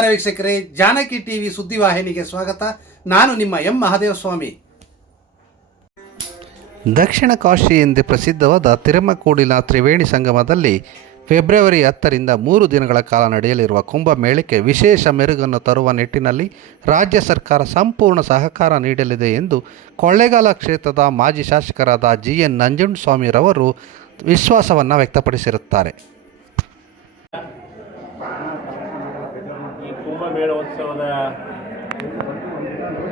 ವೀಕ್ಷಕರೇ, ಜಾನಕಿ ಟಿವಿ ಸುದ್ದಿವಾಹಿನಿಗೆ ಸ್ವಾಗತ. ನಾನು ನಿಮ್ಮ ಎಂ ಮಹಾದೇವ ಸ್ವಾಮಿ ದಕ್ಷಿಣ ಕಾಶಿ ಎಂದೇ ಪ್ರಸಿದ್ಧವಾದ ತಿರುಮಕೂಡಿನ ತ್ರಿವೇಣಿ ಸಂಗಮದಲ್ಲಿ ಫೆಬ್ರವರಿ ಹತ್ತರಿಂದ ಮೂರು ದಿನಗಳ ಕಾಲ ನಡೆಯಲಿರುವ ಕುಂಭಮೇಳಕ್ಕೆ ವಿಶೇಷ ಮೆರುಗನ್ನು ತರುವ ನಿಟ್ಟಿನಲ್ಲಿ ರಾಜ್ಯ ಸರ್ಕಾರ ಸಂಪೂರ್ಣ ಸಹಕಾರ ನೀಡಲಿದೆ ಎಂದು ಕೊಳ್ಳೇಗಾಲ ಕ್ಷೇತ್ರದ ಮಾಜಿ ಶಾಸಕರಾದ ಜಿ ಎನ್ ನಂಜುಂಡಸ್ವಾಮಿರವರು ವಿಶ್ವಾಸವನ್ನು ವ್ಯಕ್ತಪಡಿಸಿರುತ್ತಾರೆ. ಕುಂಭಮೇಳೋತ್ಸವದ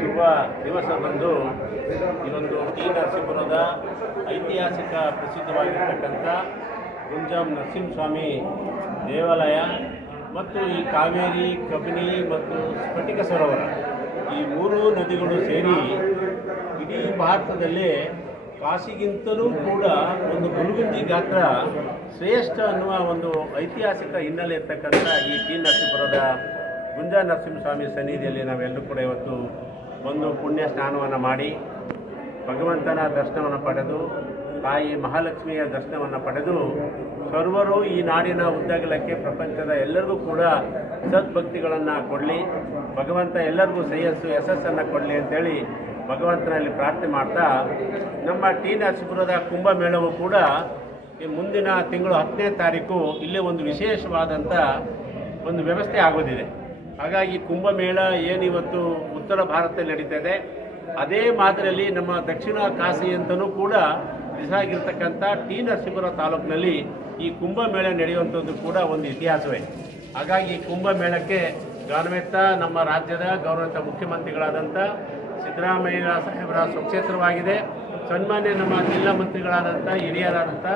ಶುಭ ದಿವಸದಂದು ಒಂದು ಟಿ ನರಸೀಪುರದ ಐತಿಹಾಸಿಕ ಪ್ರಸಿದ್ಧವಾಗಿರ್ತಕ್ಕಂಥ ಗುಂಜಾಮ್ ನರಸಿಂಹಸ್ವಾಮಿ ದೇವಾಲಯ ಮತ್ತು ಈ ಕಾವೇರಿ, ಕಬಿನಿ ಮತ್ತು ಸ್ಫಟಿಕ ಸರೋವರ ಈ ಮೂರು ನದಿಗಳು ಸೇರಿ ಇಡೀ ಭಾರತದಲ್ಲಿ ಕಾಶಿಗಿಂತಲೂ ಕೂಡ ಒಂದು ಗುರುಗುಂಜಿ ಗಾತ್ರ ಶ್ರೇಷ್ಠ ಅನ್ನುವ ಒಂದು ಐತಿಹಾಸಿಕ ಹಿನ್ನೆಲೆ ಇರ್ತಕ್ಕಂಥ ಈ ಟಿ ನರಸೀಪುರದ ಗುಂಜ ನರಸಿಂಹಸ್ವಾಮಿ ಸನ್ನಿಧಿಯಲ್ಲಿ ನಾವೆಲ್ಲರೂ ಕೂಡ ಇವತ್ತು ಒಂದು ಪುಣ್ಯ ಸ್ನಾನವನ್ನು ಮಾಡಿ ಭಗವಂತನ ದರ್ಶನವನ್ನು ಪಡೆದು, ತಾಯಿ ಮಹಾಲಕ್ಷ್ಮಿಯ ದರ್ಶನವನ್ನು ಪಡೆದು, ಸರ್ವರು ಈ ನಾಡಿನ ಉದ್ದಗಲಕ್ಕೆ ಪ್ರಪಂಚದ ಎಲ್ಲರಿಗೂ ಕೂಡ ಸದ್ಭಕ್ತಿಗಳನ್ನು ಕೊಡಲಿ, ಭಗವಂತ ಎಲ್ಲರಿಗೂ ಶ್ರೇಯಸ್ಸು, ಯಶಸ್ಸನ್ನು ಕೊಡಲಿ ಅಂತೇಳಿ ಭಗವಂತನಲ್ಲಿ ಪ್ರಾರ್ಥನೆ ಮಾಡ್ತಾ, ನಮ್ಮ ಟಿ ನರಸೀಪುರದ ಕುಂಭಮೇಳವು ಕೂಡ ಈ ಮುಂದಿನ ತಿಂಗಳು ಹತ್ತನೇ ತಾರೀಕು ಇಲ್ಲೇ ಒಂದು ವಿಶೇಷವಾದಂಥ ಒಂದು ವ್ಯವಸ್ಥೆ ಆಗೋದಿದೆ. ಹಾಗಾಗಿ ಕುಂಭಮೇಳ ಏನಿವತ್ತು ಉತ್ತರ ಭಾರತದಲ್ಲಿ ನಡೀತಾ ಇದೆ, ಅದೇ ಮಾದರಿಯಲ್ಲಿ ನಮ್ಮ ದಕ್ಷಿಣ ಕಾಶಿ ಅಂತಲೂ ಕೂಡ ಬಿಸಾಗಿರ್ತಕ್ಕಂಥ ಟಿ ನರಸೀಪುರ ತಾಲೂಕಿನಲ್ಲಿ ಈ ಕುಂಭಮೇಳ ನಡೆಯುವಂಥದ್ದು ಕೂಡ ಒಂದು ಇತಿಹಾಸವೇ. ಹಾಗಾಗಿ ಕುಂಭಮೇಳಕ್ಕೆ ಗೌರವಿತ ನಮ್ಮ ರಾಜ್ಯದ ಗೌರವಿತ ಮುಖ್ಯಮಂತ್ರಿಗಳಾದಂಥ ಸಿದ್ದರಾಮಯ್ಯ ಸಾಹೇಬರ ಸ್ವಕ್ಷೇತ್ರವಾಗಿದೆ. ಸನ್ಮಾನ್ಯ ನಮ್ಮ ಜಿಲ್ಲಾ ಮಂತ್ರಿಗಳಾದಂಥ, ಹಿರಿಯರಾದಂಥ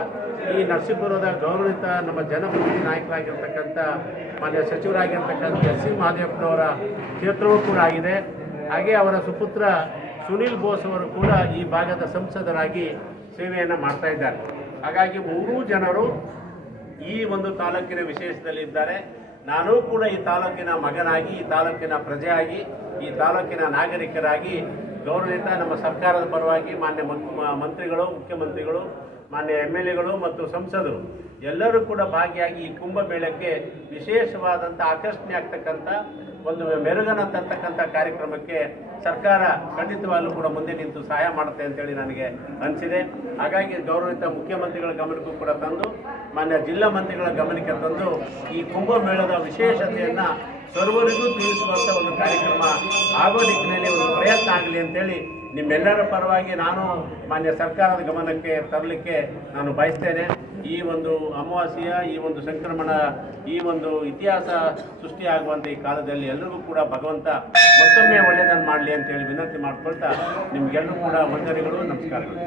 ಈ ನರಸೀಪುರದ ಗೌರವಿತ ನಮ್ಮ ಜನಪ್ರತಿನಿಧಿ ನಾಯಕರಾಗಿರ್ತಕ್ಕಂಥ ಮಾನ್ಯ ಸಚಿವರಾಗಿರ್ತಕ್ಕಂಥ ಎಸ್ ಸಿ ಮಹದೇವಪ್ಪನವರ ಕ್ಷೇತ್ರವೂ ಕೂಡ ಆಗಿದೆ. ಹಾಗೆ ಅವರ ಸುಪುತ್ರ ಸುನಿಲ್ ಬೋಸ್ ಅವರು ಕೂಡ ಈ ಭಾಗದ ಸಂಸದರಾಗಿ ಸೇವೆಯನ್ನು ಮಾಡ್ತಾ ಇದ್ದಾರೆ. ಹಾಗಾಗಿ ಮೂರೂ ಜನರು ಈ ಒಂದು ತಾಲೂಕಿನ ವಿಶೇಷದಲ್ಲಿದ್ದಾರೆ ನಾನೂ ಕೂಡ ಈ ತಾಲೂಕಿನ ಮಗನಾಗಿ, ಈ ತಾಲೂಕಿನ ಪ್ರಜೆಯಾಗಿ, ಈ ತಾಲೂಕಿನ ನಾಗರಿಕರಾಗಿ ಗೌರವಿತ ನಮ್ಮ ಸರ್ಕಾರದ ಪರವಾಗಿ ಮಾನ್ಯ ಮಂತ್ರಿಗಳು, ಮುಖ್ಯಮಂತ್ರಿಗಳು ಮಾನ್ಯ ಎಂ ಎಲ್ ಎಗಳು ಮತ್ತು ಸಂಸದರು ಎಲ್ಲರೂ ಕೂಡ ಭಾಗಿಯಾಗಿ ಈ ಕುಂಭಮೇಳಕ್ಕೆ ವಿಶೇಷವಾದಂಥ ಆಕರ್ಷಣೆ ಆಗ್ತಕ್ಕಂಥ ಒಂದು ಮೆರುಗನ ತರ್ತಕ್ಕಂಥ ಕಾರ್ಯಕ್ರಮಕ್ಕೆ ಸರ್ಕಾರ ಖಂಡಿತವಾಗಲೂ ಕೂಡ ಮುಂದೆ ನಿಂತು ಸಹಾಯ ಮಾಡುತ್ತೆ ಅಂತೇಳಿ ನನಗೆ ಅನಿಸಿದೆ. ಹಾಗಾಗಿ ಗೌರವಿತ ಮುಖ್ಯಮಂತ್ರಿಗಳ ಗಮನಕ್ಕೂ ಕೂಡ ತಂದು, ಮಾನ್ಯ ಜಿಲ್ಲಾ ಮಂತ್ರಿಗಳ ಗಮನಕ್ಕೆ ತಂದು ಈ ಕುಂಭಮೇಳದ ವಿಶೇಷತೆಯನ್ನು ಸರ್ವರಿಗೂ ತಿಳಿಸುವಂಥ ಒಂದು ಕಾರ್ಯಕ್ರಮ ಆಗೋ ನಿಟ್ಟಿನಲ್ಲಿ ಒಂದು ಪ್ರಯತ್ನ ಆಗಲಿ ಅಂತೇಳಿ ನಿಮ್ಮೆಲ್ಲರ ಪರವಾಗಿ ನಾನು ಮಾನ್ಯ ಸರ್ಕಾರದ ಗಮನಕ್ಕೆ ತರಲಿಕ್ಕೆ ನಾನು ಬಯಸ್ತೇನೆ. ಈ ಒಂದು ಅಮಾವಾಸ್ಯೆಯ, ಈ ಒಂದು ಸಂಕ್ರಮಣ, ಈ ಒಂದು ಇತಿಹಾಸ ಸೃಷ್ಟಿಯಾಗುವಂಥ ಈ ಕಾಲದಲ್ಲಿ ಎಲ್ಲರಿಗೂ ಕೂಡ ಭಗವಂತ ಮತ್ತೊಮ್ಮೆ ಒಳ್ಳೆಯದನ್ನು ಮಾಡಲಿ ಅಂತೇಳಿ ವಿನಂತಿ ಮಾಡಿಕೊಳ್ತಾ ನಿಮಗೆಲ್ಲರೂ ಕೂಡ ವಂದನೆಗಳು, ನಮಸ್ಕಾರಗಳು.